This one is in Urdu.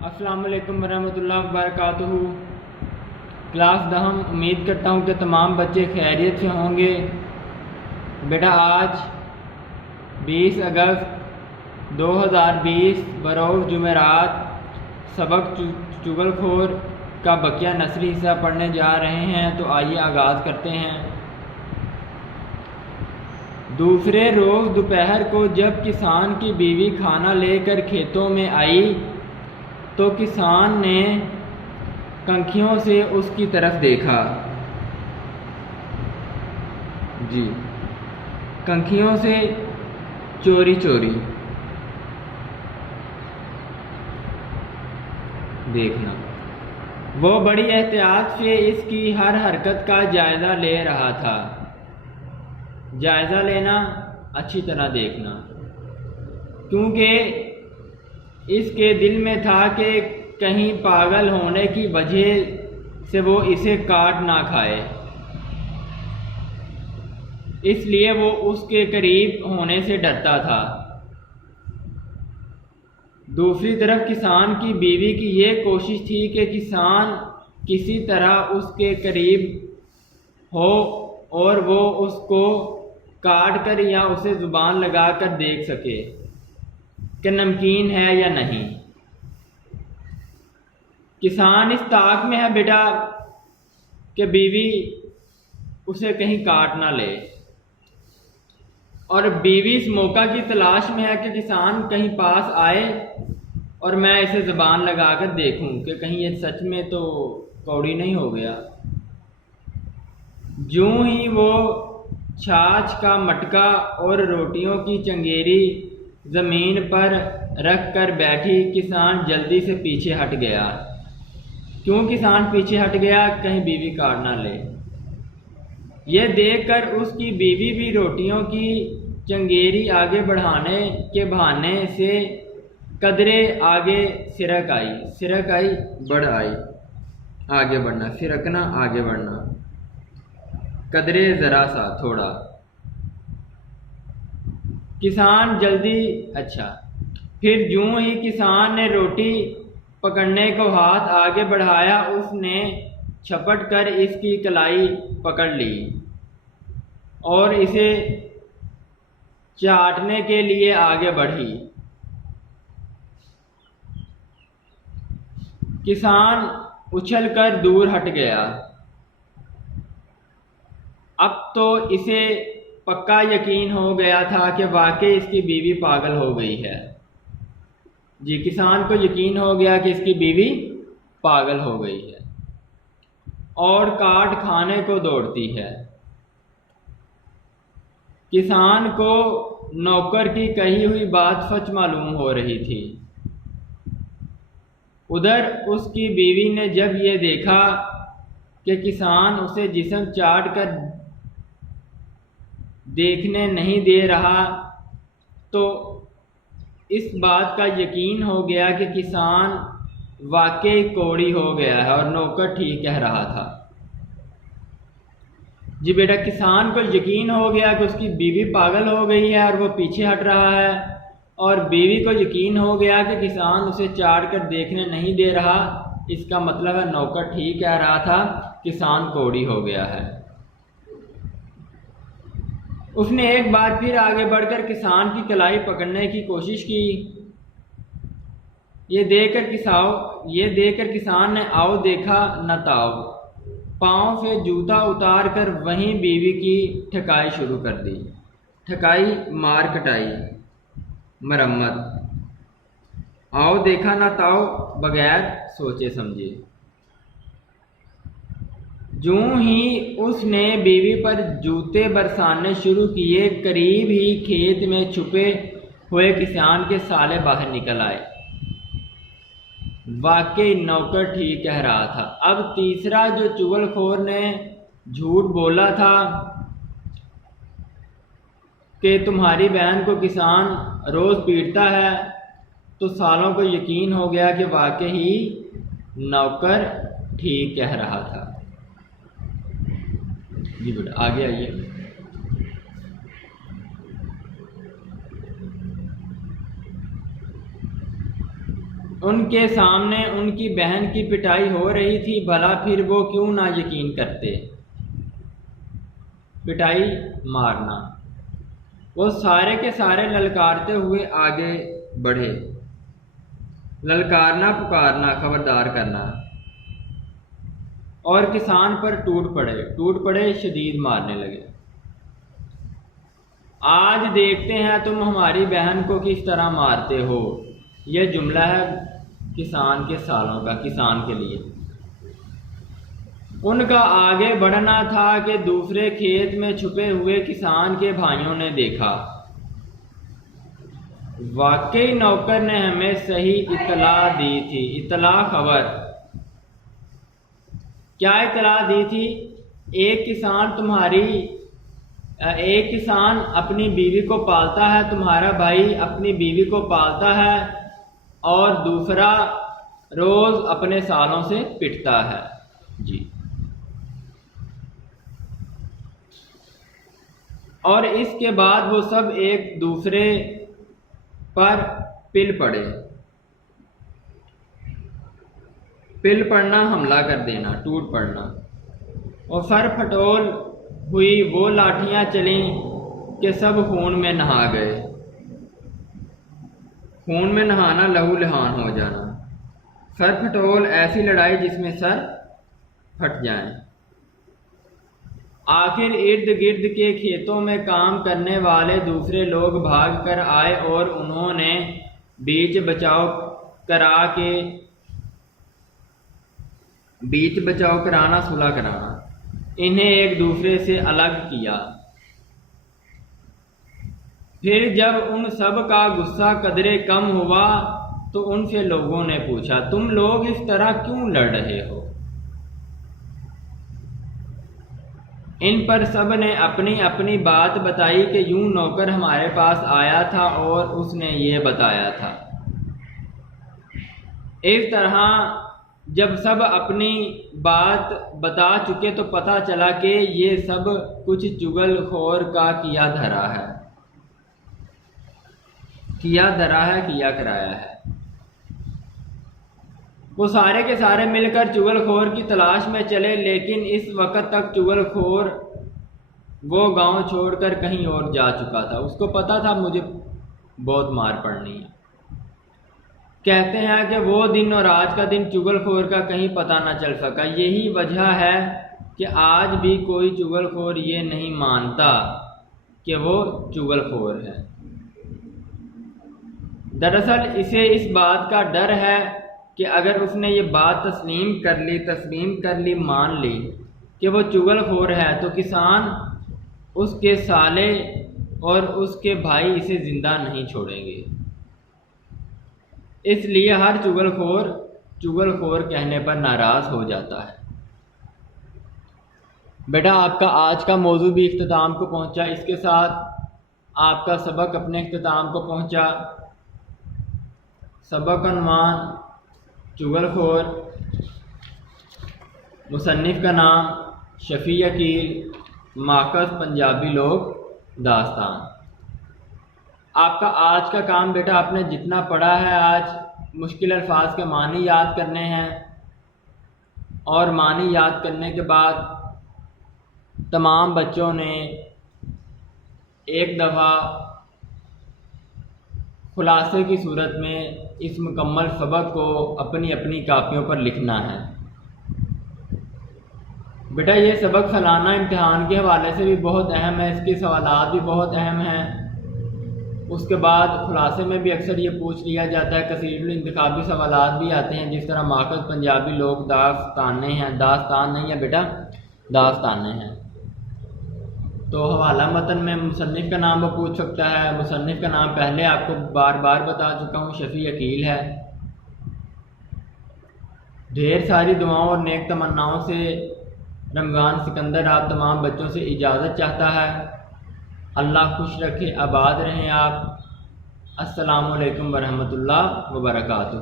السلام علیکم ورحمۃ اللہ وبرکاتہ۔ کلاس دہم، امید کرتا ہوں کہ تمام بچے خیریت سے ہوں گے۔ بیٹا آج 20 اگست 2020 بروز جمعرات سبق چغل خور کا بقیہ نثری حصہ پڑھنے جا رہے ہیں، تو آئیے آغاز کرتے ہیں۔ دوسرے روز دوپہر کو جب کسان کی بیوی کھانا لے کر کھیتوں میں آئی تو کسان نے کنکھیوں سے اس کی طرف دیکھا۔ کنکھیوں سے چوری چوری دیکھنا۔ وہ بڑی احتیاط سے اس کی ہر حرکت کا جائزہ لے رہا تھا۔ جائزہ لینا، اچھی طرح دیکھنا، کیونکہ اس کے دل میں تھا کہ کہیں پاگل ہونے کی وجہ سے وہ اسے کاٹ نہ کھائے، اس لیے وہ اس کے قریب ہونے سے ڈرتا تھا۔ دوسری طرف کسان کی بیوی کی یہ کوشش تھی کہ کسان کسی طرح اس کے قریب ہو اور وہ اس کو کاٹ کر یا اسے زبان لگا کر دیکھ سکے کہ نمکین ہے یا نہیں۔ کسان اس طاق میں ہے بیٹا کہ بیوی اسے کہیں کاٹ نہ لے، اور بیوی اس موقع کی تلاش میں ہے کہ کسان کہیں پاس آئے اور میں اسے زبان لگا کر دیکھوں کہ کہیں یہ سچ میں تو کوڑی نہیں ہو گیا۔ جوں ہی وہ چھاچھ کا مٹکا اور روٹیوں کی چنگیری زمین پر رکھ کر بیٹھی، کسان جلدی سے پیچھے ہٹ گیا۔ کیوں کسان پیچھے ہٹ گیا؟ کہیں بیوی کاٹ نہ لے۔ یہ دیکھ کر اس کی بیوی بھی روٹیوں کی چنگیری آگے بڑھانے کے بہانے سے قدرے آگے سرک آئی، بڑھ آئی، آگے بڑھنا، سرکنا آگے بڑھنا، قدرے ذرا سا تھوڑا۔ کسان جلدی پھر جوں ہی کسان نے روٹی پکڑنے کو ہاتھ آگے بڑھایا، اس نے چھپٹ کر اس کی کلائی پکڑ لی اور اسے چاٹنے کے لیے آگے بڑھی۔ کسان اچھل کر دور ہٹ گیا۔ اب تو اسے پکا یقین ہو گیا تھا کہ واقعی اس کی بیوی پاگل ہو گئی ہے۔ کسان کو یقین ہو گیا کہ اس کی بیوی پاگل ہو گئی ہے اور کاٹ کھانے کو دوڑتی ہے۔ کسان کو نوکر کی کہی ہوئی بات سچ معلوم ہو رہی تھی۔ ادھر اس کی بیوی نے جب یہ دیکھا کہ کسان اسے جسم چاٹ کر دیکھنے نہیں دے رہا تو اس بات کا یقین ہو گیا کہ کسان واقعی کوڑی ہو گیا ہے اور نوکر ٹھیک کہہ رہا تھا۔ بیٹا کسان کو یقین ہو گیا کہ اس کی بیوی پاگل ہو گئی ہے اور وہ پیچھے ہٹ رہا ہے، اور بیوی کو یقین ہو گیا کہ کسان اسے چاٹ کر دیکھنے نہیں دے رہا، اس کا مطلب ہے نوکر ٹھیک کہہ رہا تھا، کسان کوڑی ہو گیا ہے۔ اس نے ایک بار پھر آگے بڑھ کر کسان کی کلائی پکڑنے کی کوشش کی۔ یہ دیکھ کر کسان نے آؤ دیکھا نہ تاؤ، پاؤں سے جوتا اتار کر وہیں بیوی کی ٹھکائی شروع کر دی۔ ٹھکائی مار کٹائی، مرمت، آؤ دیکھا نہ تاؤ، بغیر سوچے سمجھے۔ جوں ہی اس نے بیوی پر جوتے برسانے شروع کیے، قریب ہی کھیت میں چھپے ہوئے کسان کے سالے باہر نکل آئے۔ واقعی نوکر ٹھیک کہہ رہا تھا۔ اب تیسرا جو چغل خور نے جھوٹ بولا تھا کہ تمہاری بہن کو کسان روز پیٹتا ہے، تو سالوں کو یقین ہو گیا کہ واقعی نوکر ٹھیک کہہ رہا تھا۔ بیٹا آگے آئیے۔ ان کے سامنے ان کی بہن کی پٹائی ہو رہی تھی، بھلا پھر وہ کیوں نہ یقین کرتے؟ پٹائی مارنا۔ وہ سارے کے سارے للکارتے ہوئے آگے بڑھے، للکارنا پکارنا خبردار کرنا، اور کسان پر ٹوٹ پڑے شدید مارنے لگے۔ آج دیکھتے ہیں تم ہماری بہن کو کس طرح مارتے ہو۔ یہ جملہ ہے کسان کے سالوں کا، کسان کے لیے۔ ان کا آگے بڑھنا تھا کہ دوسرے کھیت میں چھپے ہوئے کسان کے بھائیوں نے دیکھا۔ واقعی نوکر نے ہمیں صحیح اطلاع دی تھی۔ اطلاع، خبر۔ کیا اطلاع دی تھی؟ ایک کسان اپنی بیوی کو پالتا ہے، تمہارا بھائی اپنی بیوی کو پالتا ہے، اور دوسرا روز اپنے سالوں سے پٹتا ہے۔ جی، اور اس کے بعد وہ سب ایک دوسرے پر پل پڑنا، حملہ کر دینا، ٹوٹ پڑنا، اور سر پھٹول ہوئی وہ لاٹھیاں چلیں کہ سب خون میں نہا گئے۔ خون میں نہانا، لہو لہان ہو جانا۔ سر پھٹول، ایسی لڑائی جس میں سر پھٹ جائیں۔ آخر ارد گرد کے کھیتوں میں کام کرنے والے دوسرے لوگ بھاگ کر آئے اور انہوں نے بیچ بچاؤ کرانا، صلح کرانا، انہیں ایک دوسرے سے الگ کیا۔ پھر جب ان سب کا غصہ قدرے کم ہوا تو ان سے لوگوں نے پوچھا، تم لوگ اس طرح کیوں لڑ رہے ہو؟ ان پر سب نے اپنی اپنی بات بتائی کہ یوں نوکر ہمارے پاس آیا تھا اور اس نے یہ بتایا تھا۔ اس طرح جب سب اپنی بات بتا چکے تو پتہ چلا کہ یہ سب کچھ چغل خور کا کیا کرایا ہے۔ وہ سارے کے سارے مل کر چغل خور کی تلاش میں چلے، لیکن اس وقت تک چغل خور وہ گاؤں چھوڑ کر کہیں اور جا چکا تھا۔ اس کو پتہ تھا مجھے بہت مار پڑنی ہے۔ کہتے ہیں کہ وہ دن اور آج کا دن چغل خور کا کہیں پتہ نہ چل سکا۔ یہی وجہ ہے کہ آج بھی کوئی چغل خور یہ نہیں مانتا کہ وہ چغل خور ہے۔ دراصل اسے اس بات کا ڈر ہے کہ اگر اس نے یہ بات تسلیم کر لی، مان لی کہ وہ چغل خور ہے، تو کسان، اس کے سالے اور اس کے بھائی اسے زندہ نہیں چھوڑیں گے۔ اس لیے ہر چغل خور کہنے پر ناراض ہو جاتا ہے۔ بیٹا، آپ کا آج کا موضوع بھی اختتام کو پہنچا، اس کے ساتھ آپ کا سبق اپنے اختتام کو پہنچا۔ سبق عنوان چغل خور، مصنف کا نام شفیع عقیل، ماخذ پنجابی لوک داستان۔ آپ کا آج کا کام بیٹا، آپ نے جتنا پڑھا ہے آج مشکل الفاظ کے معنی یاد کرنے ہیں، اور معنی یاد کرنے کے بعد تمام بچوں نے ایک دفعہ خلاصے کی صورت میں اس مکمل سبق کو اپنی اپنی کاپیوں پر لکھنا ہے۔ بیٹا یہ سبق سالانہ امتحان کے حوالے سے بھی بہت اہم ہے، اس کے سوالات بھی بہت اہم ہیں۔ اس کے بعد خلاصے میں بھی اکثر یہ پوچھ لیا جاتا ہے، کثیر الانتخابی سوالات بھی آتے ہیں، جس طرح ماخذ پنجابی لوک داستانیں ہیں، داستان نہیں ہے بیٹا، داستانیں ہیں۔ تو حوالہ متن میں مصنف کا نام وہ پوچھ سکتا ہے۔ مصنف کا نام پہلے آپ کو بار بار بتا چکا ہوں، شفیع عقیل ہے۔ ڈھیر ساری دعاؤں اور نیک تمناؤں سے رمضان سکندر آپ تمام بچوں سے اجازت چاہتا ہے۔ اللہ خوش رکھے، آباد رہیں آپ۔ السلام علیکم ورحمۃ اللہ وبرکاتہ۔